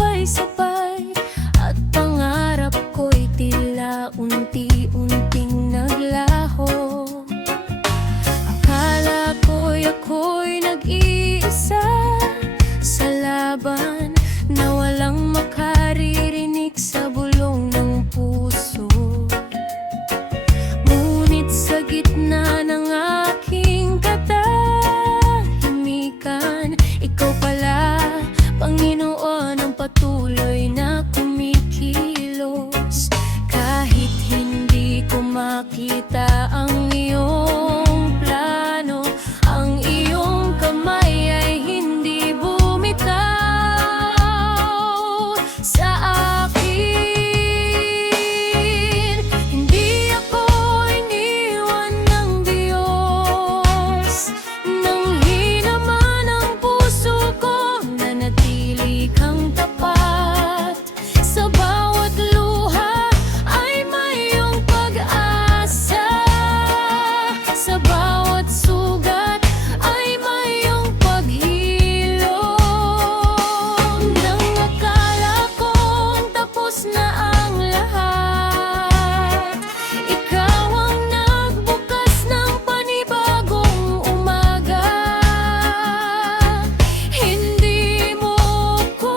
sabay-sabay, at pangarap ko'y tila unti-unting naglaho. Akala ko'y ako'y nag-iisa sa laban, na walang makaririnig sa bulong ng puso. Ngunit sa gitna ng aking katahimikan, ikaw pala, Panginoon, ang patuloy na kumikilos. Kahit hindi ko makita ang iyong plano, ang iyong kamay ay hindi bumitaw sa akin. Hindi ako iniwan ng Diyos, nang hinaman ang puso ko, nanatili kang tapat. Sa bawat luha ay may iyong pag-asa, sa bawat sugat ay may iyong paghilom. Nang akala kong tapos na ang lahat, ikaw ang nagbukas ng panibagong umaga. Hindi mo ko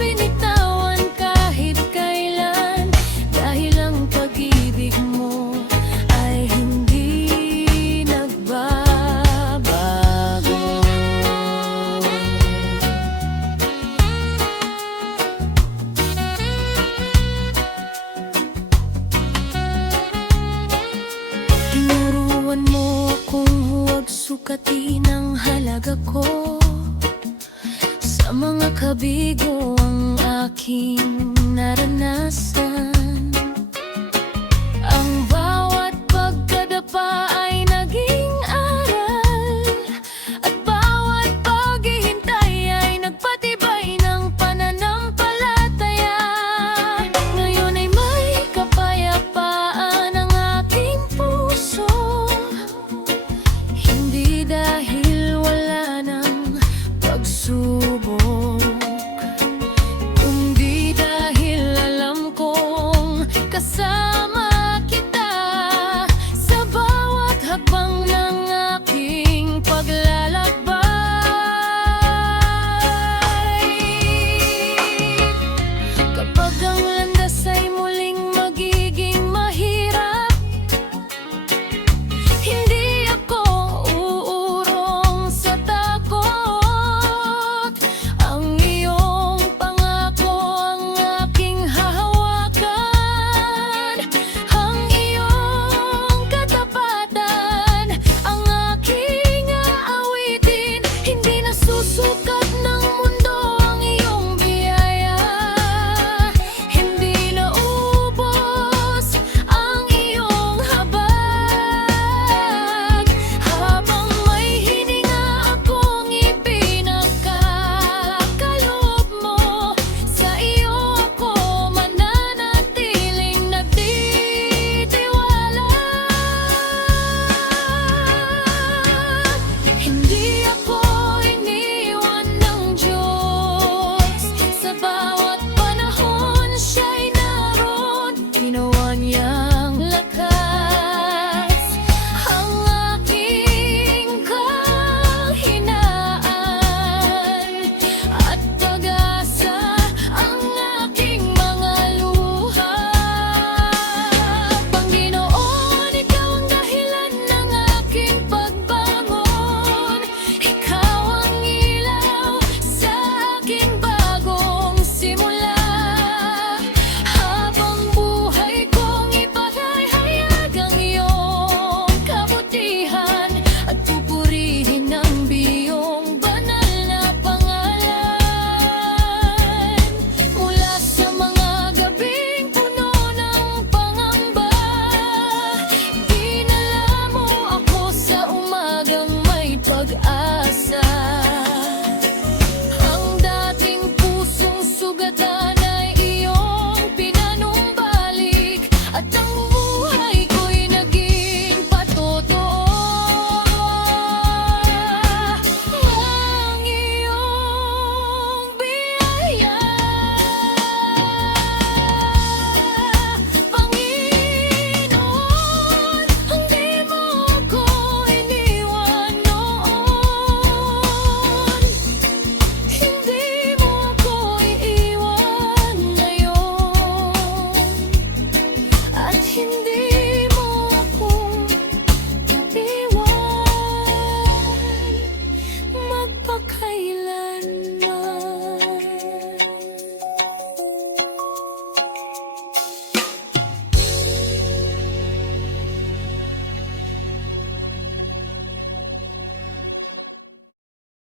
binitawan kahit kailan, dahil ang pag-ibig mo ay hindi nagbabago. Tinuruan mo akong huwag sukatin ang halaga ko sa mga kabigo ang aking naranasan.